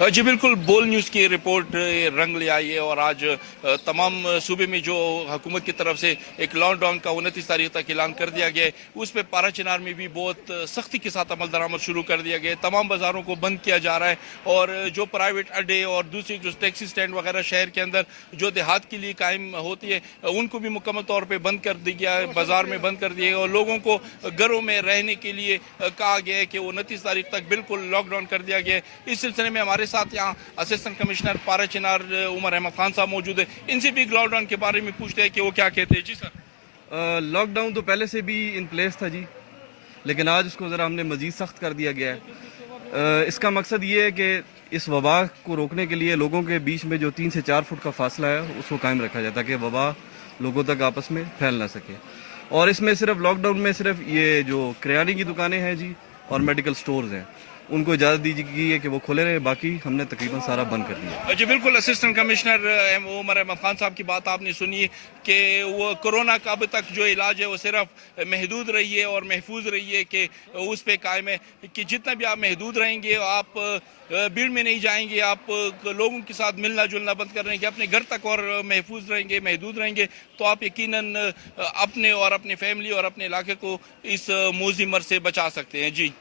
जी बिल्कुल, बोल न्यूज़ की रिपोर्ट रंग ले आई है और आज तमाम सूबे में जो हुकूमत की तरफ से एक लॉकडाउन का 29 तारीख तक ऐलान कर दिया गया है, उस पर पारा चिनार में भी बहुत सख्ती के साथ अमल दरामद शुरू कर दिया गया है। तमाम बाज़ारों को बंद किया जा रहा है और जो प्राइवेट अड्डे और दूसरी जो टैक्सी स्टैंड वगैरह शहर के अंदर जो देहात के लिए कायम होती है, उनको भी मुकम्मल तौर पर बंद कर दिया गया है, बाज़ार में बंद कर दिया गया और लोगों को घरों में रहने के लिए कहा गया है कि 29 तारीख तक बिल्कुल लॉकडाउन कर दिया गया है। इस सिलसिले में हमारे साथ यहाँ असिस्टेंट कमिश्नर पारा चिनार उमर अहमद खान साहब मौजूद है। इनसे भी लॉकडाउन के बारे में पूछते हैं कि वो क्या कहते हैं। जी सर। लॉकडाउन तो पहले से भी इन प्लेस था जी, लेकिन आज इसको ज़रा हमने मज़ीद सख्त कर दिया गया है। इसका मकसद ये है कि इस वबा को रोकने के लिए लोगों के बीच में जो 3 से 4 फुट का फासला है उसको कायम रखा जाए ताकि वबा लोगों तक आपस में फैल ना सके। और इसमें सिर्फ लॉकडाउन में सिर्फ ये जो किराने की दुकानें हैं जी और मेडिकल स्टोर्स हैं, उनको इजाज़त दी गई है कि वो खुले रहे, बाकी हमने तकरीबन सारा बंद कर दिया। जी बिल्कुल, असिस्टेंट कमिश्नर उमर अहमद खान साहब की बात आपने सुनी कि वो कोरोना का अब तक जो इलाज है वो सिर्फ महदूद रही है और महफूज रही है कि उस पर कायम है कि जितना भी आप महदूद रहेंगे, आप भीड़ में नहीं जाएंगे, आप लोगों के साथ मिलना जुलना बंद कर रहेंगे, अपने घर तक और महफूज रहेंगे, महदूद रहेंगे, तो आप यकीनन अपने और अपने फैमिली और अपने इलाके को इस मौजी मर से बचा सकते हैं। जी।